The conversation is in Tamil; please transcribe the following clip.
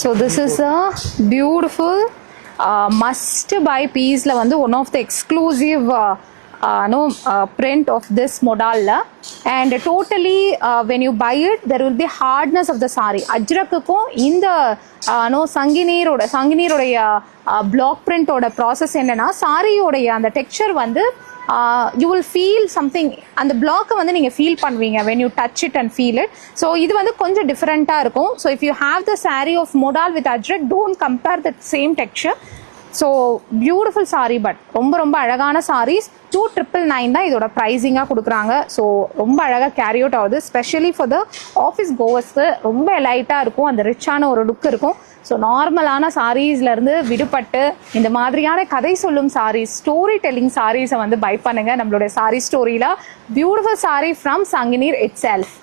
So this is a beautiful must buy piece la vandu one of the exclusive print of this modal la. And totally when you buy it there will be hardness of the saree. Ajrakukkum inda sangineeroda block print oda process enna saree oda and the texture vandu you will feel something and the block வந்து நீங்க ஃபீல் பண்ணுவீங்க when you touch it and feel it. So இது வந்து கொஞ்சம் டிஃபரெண்டா இருக்கும். So if you have the saree of modal with ajrak, don't compare the same texture. So beautiful saree, but ரொம்ப அழகான sarees 2999 தான் இதோட பிரைசிங்கா கொடுக்குறாங்க. ஸோ ரொம்ப அழகாக கேரி அவுட் ஆகுது, ஸ்பெஷலி ஃபார் த ஆஃபீஸ் கோவர்ஸ்க்கு ரொம்ப லைட்டாக இருக்கும், அந்த ரிச்சான ஒரு லுக் இருக்கும். ஸோ நார்மலான சாரீஸ்லேருந்து விடுபட்டு இந்த மாதிரியான கதை சொல்லும் சாரீஸ், ஸ்டோரி டெல்லிங் சாரீஸை வந்து பை பண்ணுங்க நம்மளுடைய சாரீ ஸ்டோரியில். Beautiful sari from Sanganer it self.